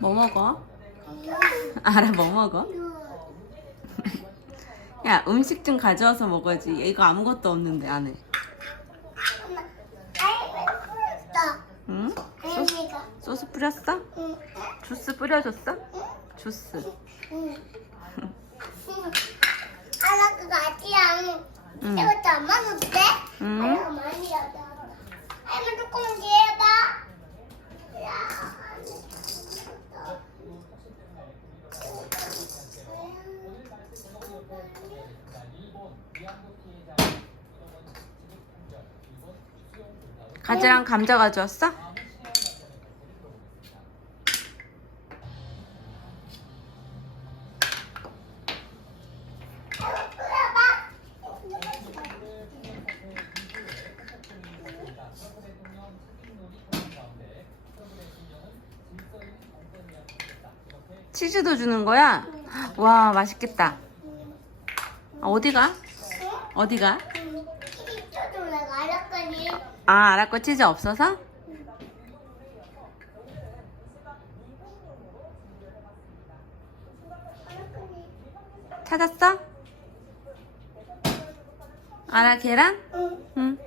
먹어? 알아 뭐 먹어? 야 음식 좀 가져와서 먹어야지 이거 아무것도 없는데 안에. 응? 아이가, 소스 뿌렸어? 응, 주스 뿌려줬어? 주스 응. 알아, 그거 아직이야. 응. 이것도 안 먹었대? 응. 알아가 많이 하다. 할머니 조금만 기회해봐. 야. 가지랑 감자 가져왔어? 치즈도 주는 거야? 와 맛있겠다 아, 어디가? 어디가? 응. 키리토도 내가 알았 거니. 아 알았고 치즈 없어서? 찾았어? 알아 계란? 응. 응